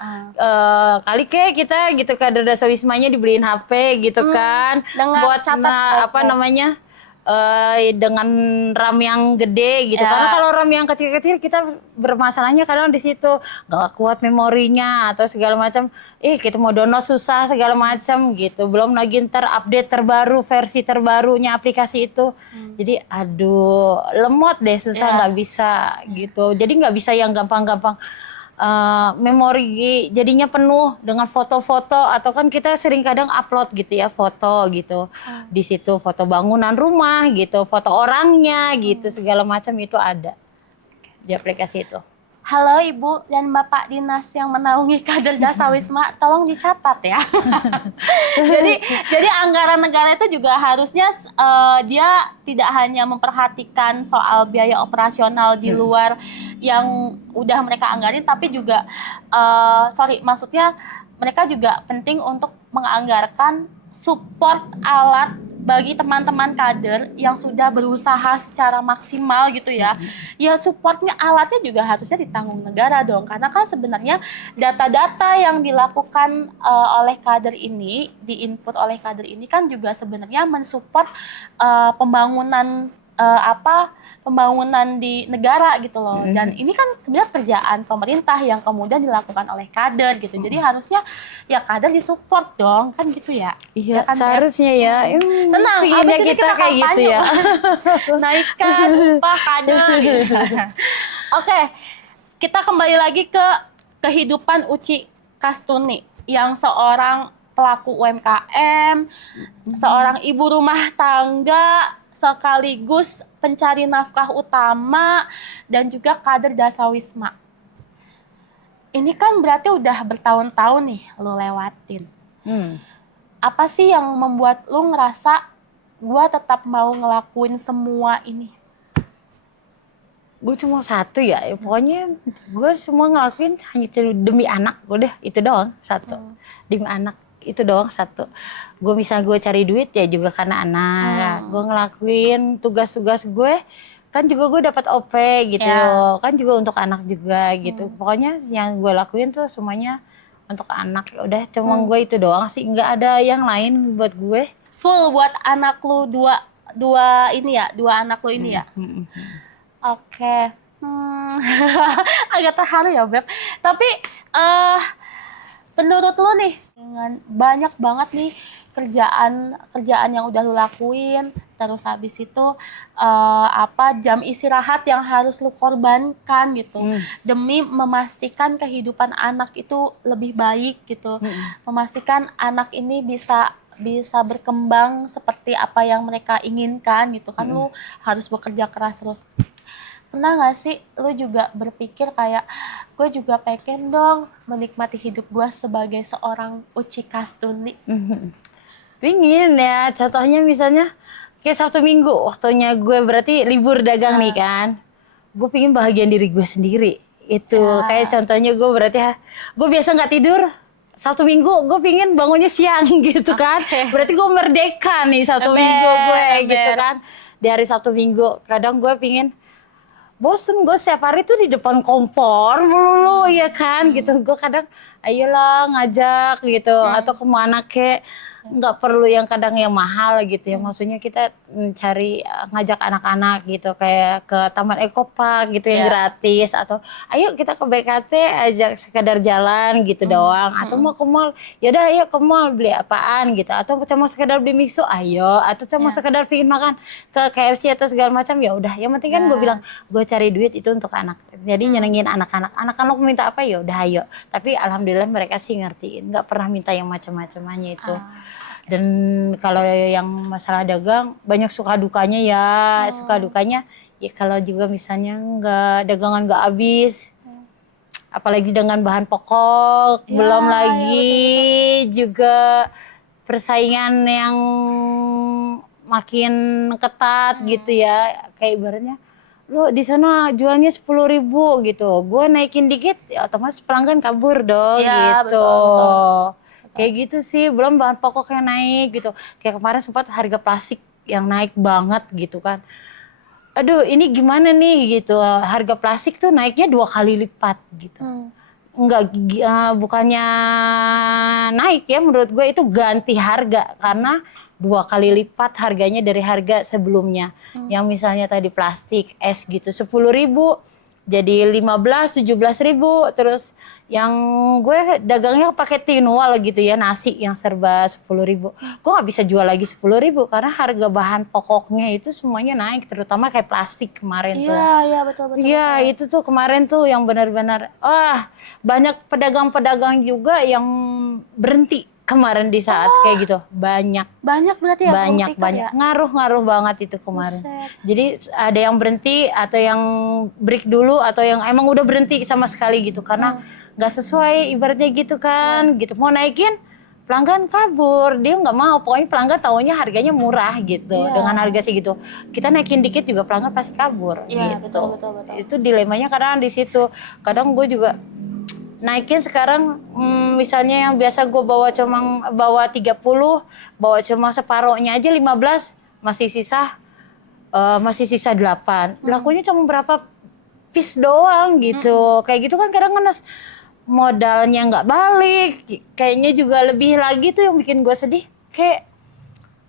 Kali kita gitu kader Dasawismanya dibeliin HP gitu kan. Dengan buat apa namanya dengan RAM yang gede gitu. Ya. Karena kalau RAM yang kecil-kecil kita bermasalahnya kadang di situ nggak kuat memorinya atau segala macam. Kita mau download susah segala macam gitu. Belum lagi ntar update terbaru versi terbarunya aplikasi itu. Jadi aduh lemot deh susah nggak bisa gitu. Jadi nggak bisa yang gampang-gampang. Memori jadinya penuh dengan foto-foto atau kan kita sering kadang upload gitu ya foto gitu di situ foto bangunan rumah gitu foto orangnya gitu segala macam itu ada di aplikasi itu. Halo Ibu dan Bapak Dinas yang menaungi kader Dasawisma, tolong dicatat ya. jadi anggaran negara itu juga harusnya dia tidak hanya memperhatikan soal biaya operasional di luar yang udah mereka anggarin, tapi juga maksudnya mereka juga penting untuk menganggarkan support alat bagi teman-teman kader yang sudah berusaha secara maksimal gitu ya. Ya supportnya alatnya juga harusnya ditanggung negara dong. Karena kan sebenarnya data-data yang dilakukan oleh kader ini, diinput oleh kader ini kan juga sebenarnya mensupport pembangunan pembangunan di negara gitu loh. Dan ini kan sebenarnya kerjaan pemerintah yang kemudian dilakukan oleh kader gitu. Jadi harusnya ya kader disupport dong, kan gitu ya. Iya, ya kan, seharusnya ya. Tenang, abis ini kita kayak gitu ya. Naikkan upah kader gitu. Oke, kita kembali lagi ke kehidupan Uci Kastuni yang seorang pelaku UMKM, seorang ibu rumah tangga, sekaligus pencari nafkah utama dan juga kader Dasawisma. Ini kan berarti udah bertahun-tahun nih lo lewatin. Apa sih yang membuat lo ngerasa gue tetap mau ngelakuin semua ini? Gue cuma satu ya, pokoknya gue semua ngelakuin hanya demi anak, udah itu doang satu. Demi anak itu doang satu. Gue misalnya gue cari duit ya juga karena anak. Gue ngelakuin tugas-tugas gue kan juga gue dapat OP gitu, kan juga untuk anak juga gitu. Pokoknya yang gue lakuin tuh semuanya untuk anak. Udah cuma gue itu doang sih, nggak ada yang lain buat gue. Full buat anak lu dua anak lu ini ya. Oke. Agak terharu ya Beb. Tapi menurut lo nih dengan banyak banget nih kerjaan yang udah lo lakuin, terus habis itu jam istirahat yang harus lo korbankan gitu demi memastikan kehidupan anak itu lebih baik gitu, memastikan anak ini bisa berkembang seperti apa yang mereka inginkan gitu kan. Lo harus bekerja keras terus. pernah nggak sih lu juga berpikir kayak gue juga pengen dong menikmati hidup gue sebagai seorang Uci Kastuni? Pingin ya, contohnya misalnya kayak Sabtu Minggu waktunya gue berarti libur dagang nih kan. Gue pingin bahagian diri gue sendiri. Itu kayak contohnya gue berarti gue biasa nggak tidur. Sabtu Minggu gue pingin bangunnya siang gitu kan. Berarti gue merdeka nih Sabtu Minggu gue gitu kan. Di hari Sabtu Minggu kadang gue pingin bosen gue setiap hari tuh di depan kompor melulu ya kan gitu. Gue kadang ayolah ngajak gitu atau kemana kek, nggak perlu yang kadang yang mahal gitu ya, maksudnya kita cari ngajak anak-anak gitu kayak ke Taman Eco Park gitu yang gratis, atau ayo kita ke BKT ajak sekedar jalan gitu doang, atau mau ke mall yaudah ayo ke mall beli apaan gitu, atau cuma sekedar beli mixo ayo, atau cuma sekedar pingin makan ke KFC atau segala macam, ya udah yang penting kan gue bilang gue cari duit itu untuk anak, jadi nyenengin anak-anak minta apa ya udah ayo, tapi alhamdulillah mereka sih ngertiin, nggak pernah minta yang macam-macamannya itu. Dan kalau yang masalah dagang banyak suka dukanya ya, suka dukanya ya kalau juga misalnya dagangan nggak habis, apalagi dengan bahan pokok, belum lagi juga persaingan yang makin ketat gitu ya, kayak ibaratnya lo di sana jualnya 10.000 gitu, gue naikin dikit ya otomatis pelanggan kabur dong gitu. Betul. Kayak gitu sih, belum bahan pokoknya naik gitu. Kayak kemarin sempat harga plastik yang naik banget gitu kan. Aduh ini gimana nih gitu, harga plastik tuh naiknya 2 kali lipat gitu. Enggak, bukannya naik ya, menurut gue itu ganti harga karena 2 kali lipat harganya dari harga sebelumnya. Yang misalnya tadi plastik es gitu 10.000 jadi 15-17.000, terus yang gue dagangnya pakai tinual gitu ya, nasi yang serba 10.000, gue nggak bisa jual lagi 10.000 karena harga bahan pokoknya itu semuanya naik, terutama kayak plastik kemarin tuh. Iya betul. Iya itu tuh kemarin tuh yang benar-benar banyak pedagang-pedagang juga yang berhenti kemarin di saat kayak gitu, banyak berarti ya, banyak ya? Ngaruh banget itu kemarin. Jadi ada yang berhenti atau yang break dulu atau yang emang udah berhenti sama sekali gitu karena nggak sesuai ibaratnya gitu kan, gitu mau naikin pelanggan kabur, dia nggak mau, pokoknya pelanggan taunya harganya murah gitu, dengan harga segitu kita naikin dikit juga pelanggan pasti kabur gitu. Betul. Itu dilemanya kadang di situ, kadang gue juga naikin sekarang misalnya yang biasa gue bawa 30, bawa cuma separohnya aja 15, masih sisa 8. Lakunya cuma berapa piece doang gitu. Kayak gitu kan kadang modalnya nggak balik. Kayaknya juga lebih lagi tuh yang bikin gue sedih, kayak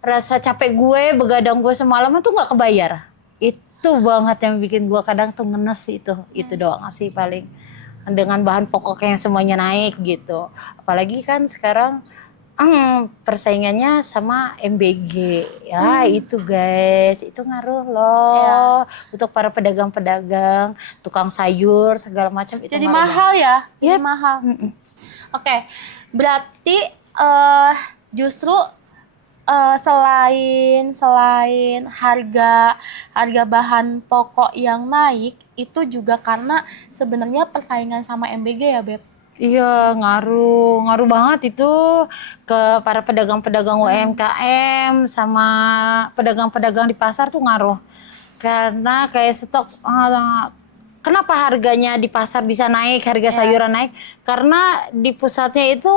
rasa capek gue begadang gue semalaman tuh nggak kebayar. Itu banget yang bikin gue kadang tuh ngenes itu doang sih paling. Dengan bahan pokok yang semuanya naik gitu, apalagi kan sekarang persaingannya sama MBG ya, itu guys itu ngaruh loh untuk para pedagang-pedagang, tukang sayur segala macam itu jadi mahal ya, jadi mahal. Oke, berarti justru selain harga bahan pokok yang naik itu juga karena sebenarnya persaingan sama MBG ya Beb. Iya ngaruh banget itu ke para pedagang-pedagang UMKM sama pedagang-pedagang di pasar tuh ngaruh, karena kayak stok kenapa harganya di pasar bisa naik, harga sayuran naik? Karena di pusatnya itu,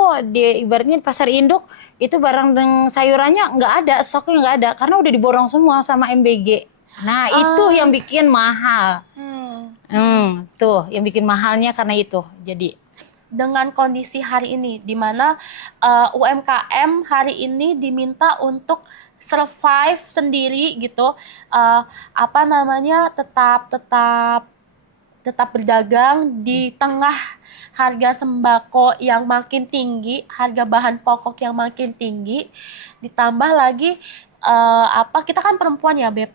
ibaratnya di pasar induk, itu barang dan sayurannya nggak ada, stoknya nggak ada, karena udah diborong semua sama MBG. Nah itu yang bikin mahal. Tuh yang bikin mahalnya karena itu. Jadi dengan kondisi hari ini, di mana UMKM hari ini diminta untuk survive sendiri gitu, tetap berdagang di tengah harga sembako yang makin tinggi, harga bahan pokok yang makin tinggi, ditambah lagi kita kan perempuan ya Beb.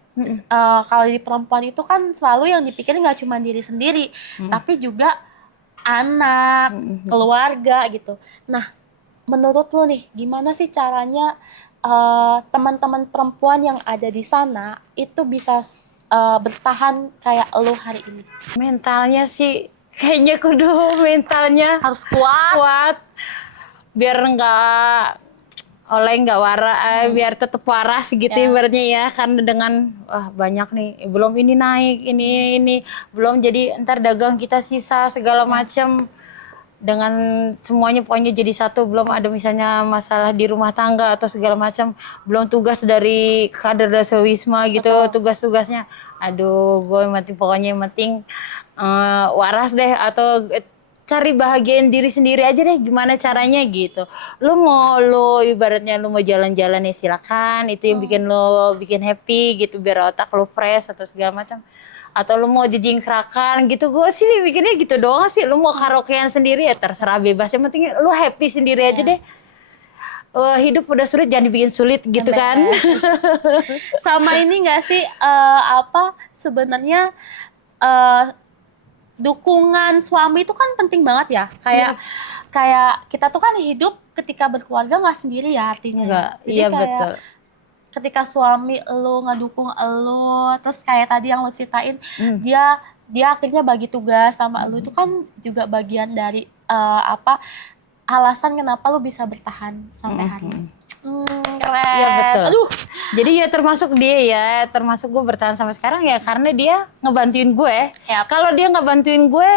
Kalau di perempuan itu kan selalu yang dipikirin nggak cuma diri sendiri, tapi juga anak, keluarga gitu. Nah, menurut lu nih, gimana sih caranya teman-teman perempuan yang ada di sana itu bisa bertahan kayak lu hari ini? Mentalnya sih kayaknya kudu mentalnya Harus kuat. kuat biar nggak biar tetap waras gitu Ya. ibaratnya ya, karena dengan banyak nih belum ini naik ini belum, jadi ntar dagang kita sisa segala macam dengan semuanya pokoknya jadi satu, belum ada misalnya masalah di rumah tangga atau segala macam, belum tugas dari kader Dasawisma gitu. Betul. Tugas-tugasnya aduh gue pokoknya yang penting waras deh, atau cari bahagiain diri sendiri aja deh, gimana caranya gitu. Lu ibaratnya lu mau jalan-jalan ya silakan, itu yang bikin lo bikin happy gitu, biar otak lu fresh atau segala macam. Atau lu mau jejingkrakan gitu, gue sih bikinnya gitu doang sih. Lu mau karaokean sendiri ya terserah, bebas, yang penting lu happy sendiri aja deh. Hidup udah sulit jangan dibikin sulit gitu kan. Sama ini nggak sih sebenarnya dukungan suami itu kan penting banget ya, kayak kita tuh kan hidup ketika berkeluarga nggak sendiri ya artinya. Enggak, Jadi iya kayak betul. ketika suami lo ngedukung lo, terus kayak tadi yang lo ceritain, dia akhirnya bagi tugas sama lo, itu kan juga bagian dari alasan kenapa lo bisa bertahan sampai hari ini. Keren. Iya betul. Aduh. Jadi ya termasuk dia ya, termasuk gue bertahan sampai sekarang ya karena dia ngebantuin gue. Yap. Kalau dia nggak bantuin gue,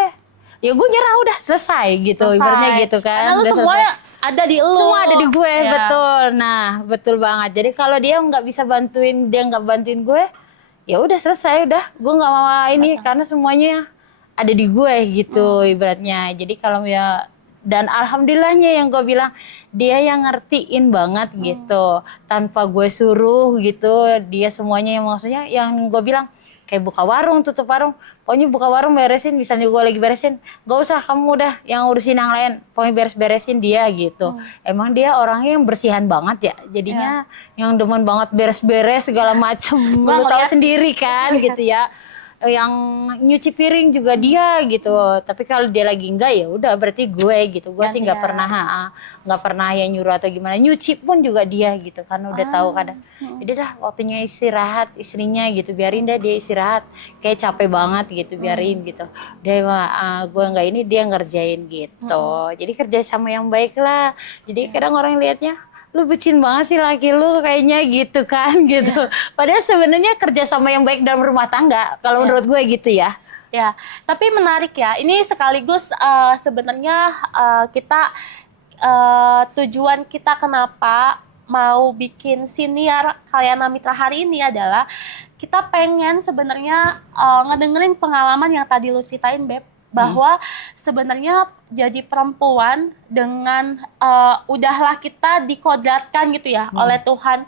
ya gue nyerah udah selesai gitu. Ibaratnya gitu kan. Karena lu Udah semuanya selesai. ada di lu. Semua ada di gue, Ya. betul. Nah, betul banget. Jadi kalau dia nggak bisa bantuin, dia nggak bantuin gue, ya udah selesai, udah. Gue nggak mau ini karena semuanya ada di gue gitu ibaratnya. Jadi kalau ya, dan alhamdulillahnya yang gue bilang, dia yang ngertiin banget gitu, tanpa gue suruh gitu. Dia semuanya yang maksudnya yang gue bilang kayak buka warung, tutup warung, pokoknya buka warung beresin, misalnya gue lagi beresin, gak usah kamu udah yang urusin yang lain, pokoknya beres-beresin dia gitu. Emang dia orangnya yang bersihan banget ya, jadinya yang demen banget beres-beres segala macem. Lu tahu sendiri kan gitu ya. Yang nyuci piring juga dia gitu. Tapi kalau dia lagi enggak ya udah berarti gue gitu. Gue sih nggak pernah yang nyuruh atau gimana. Nyuci pun juga dia gitu, karena udah tahu kadang. Jadi dah waktunya istirahat istrinya gitu, biarin dah dia istirahat. Kayak capek banget gitu, biarin gitu. Dia gue nggak ini, dia ngerjain gitu. Jadi kerja sama yang baik lah. Jadi kadang orang lihatnya, lu bucin banget sih laki lu kayaknya gitu kan gitu. Padahal sebenarnya kerja sama yang baik dalam rumah tangga kalau menurut gue gitu ya. Ya, tapi menarik ya. Ini sekaligus sebenarnya kita tujuan kita kenapa mau bikin siniar Kalyana Mitra hari ini adalah kita pengen sebenarnya ngedengerin pengalaman yang tadi lu ceritain, Beb, bahwa sebenarnya jadi perempuan dengan udahlah kita dikodratkan gitu ya oleh Tuhan,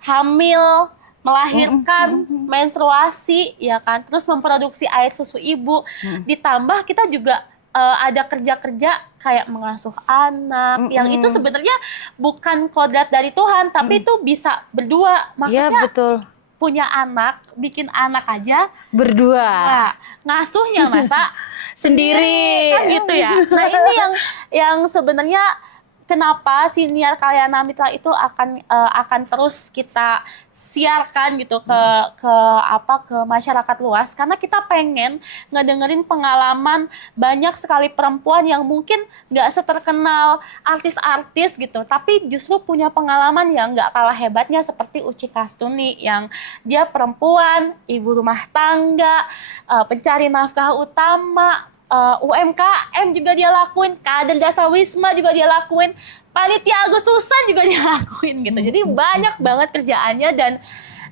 hamil, melahirkan, menstruasi ya kan, terus memproduksi air susu ibu, ditambah kita juga ada kerja-kerja kayak mengasuh anak, yang itu sebenarnya bukan kodrat dari Tuhan, tapi itu bisa berdua, maksudnya betul. punya anak, bikin anak aja berdua. Nah, ngasuhnya masa sendiri kan gitu ya. Nah, ini yang sebenarnya kenapa siniar Kalyana Mitra itu akan terus kita siarkan gitu ke masyarakat luas, karena kita pengen ngedengerin pengalaman banyak sekali perempuan yang mungkin nggak seterkenal artis-artis gitu, tapi justru punya pengalaman yang nggak kalah hebatnya seperti Uci Kastuni, yang dia perempuan, ibu rumah tangga, pencari nafkah utama, UMKM juga dia lakuin, kader Dasawisma juga dia lakuin, panitia Agustusan juga dia lakuin gitu. Jadi banyak banget kerjaannya,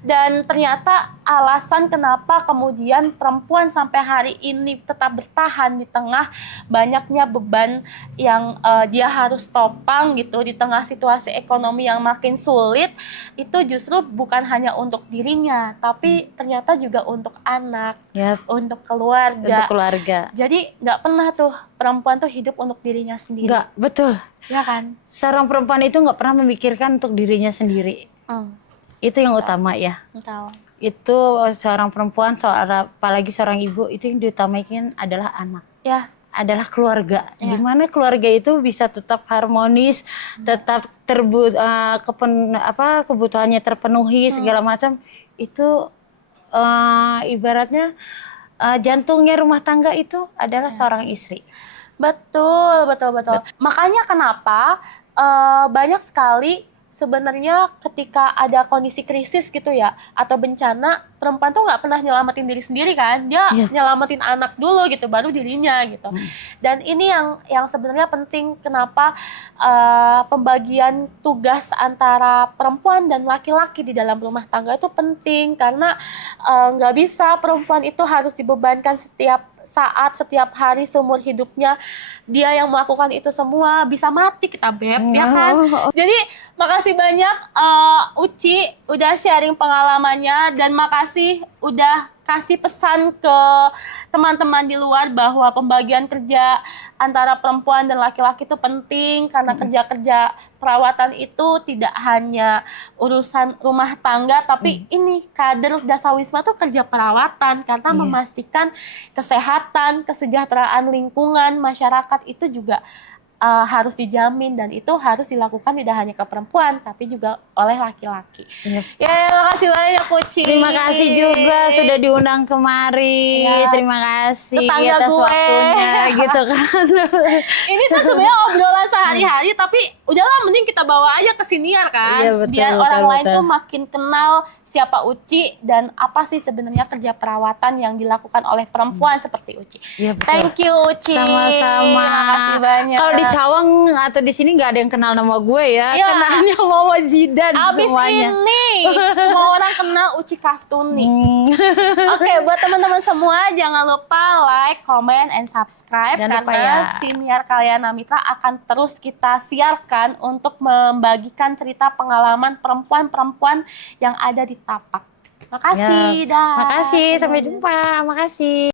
dan ternyata alasan kenapa kemudian perempuan sampai hari ini tetap bertahan di tengah banyaknya beban yang dia harus topang gitu, di tengah situasi ekonomi yang makin sulit, itu justru bukan hanya untuk dirinya, tapi ternyata juga untuk anak, untuk keluarga. Jadi nggak pernah tuh perempuan tuh hidup untuk dirinya sendiri. Nggak, betul. Ya kan? Seorang perempuan itu nggak pernah memikirkan untuk dirinya sendiri. Itu yang utama ya. Itu seorang perempuan, apalagi seorang ibu, itu yang diutamakan adalah anak. Ya, adalah keluarga. Gimana keluarga itu bisa tetap harmonis, tetap kebutuhannya terpenuhi segala macam. Itu ibaratnya jantungnya rumah tangga itu adalah seorang istri. Betul, betul, betul. Makanya kenapa banyak sekali sebenarnya ketika ada kondisi krisis gitu ya, atau bencana, perempuan tuh nggak pernah nyelamatin diri sendiri kan, dia nyelamatin anak dulu gitu, baru dirinya gitu. Dan ini yang sebenarnya penting, kenapa pembagian tugas antara perempuan dan laki-laki di dalam rumah tangga itu penting, karena nggak bisa perempuan itu harus dibebankan setiap saat, setiap hari, seumur hidupnya dia yang melakukan itu semua, bisa mati kita Beb, ya kan? Jadi makasih banyak Uci udah sharing pengalamannya, dan makasih udah kasih pesan ke teman-teman di luar bahwa pembagian kerja antara perempuan dan laki-laki itu penting, karena kerja-kerja perawatan itu tidak hanya urusan rumah tangga, tapi ini kader Dasawisma tuh kerja perawatan, karena memastikan kesehatan, kesejahteraan lingkungan, masyarakat itu juga harus dijamin, dan itu harus dilakukan tidak hanya ke perempuan tapi juga oleh laki-laki. Ya, makasih banyak Uci. Terima kasih juga sudah diundang kemari. Terima kasih Tetangga atas gue waktunya gitu kan. Ini tuh sebenarnya obrolan sehari-hari, tapi udahlah mending kita bawa aja ke siniar kan, biar orang lain tuh makin kenal siapa Uci dan apa sih sebenarnya kerja perawatan yang dilakukan oleh perempuan seperti Uci. Thank you Uci. Sama-sama. Makasih banyak. Kalau di Cawang atau di sini nggak ada yang kenal nama gue ya. Kenalnya Mama Zidan abis semuanya. ini semua orang kenal Uci Kastuni. Oke, buat teman-teman semua jangan lupa like, comment, and subscribe, karena Siniar Kalyana Mitra akan terus kita siarkan untuk membagikan cerita pengalaman perempuan-perempuan yang ada di Tapak. Makasih, dah. Makasih, sampai jumpa. Makasih.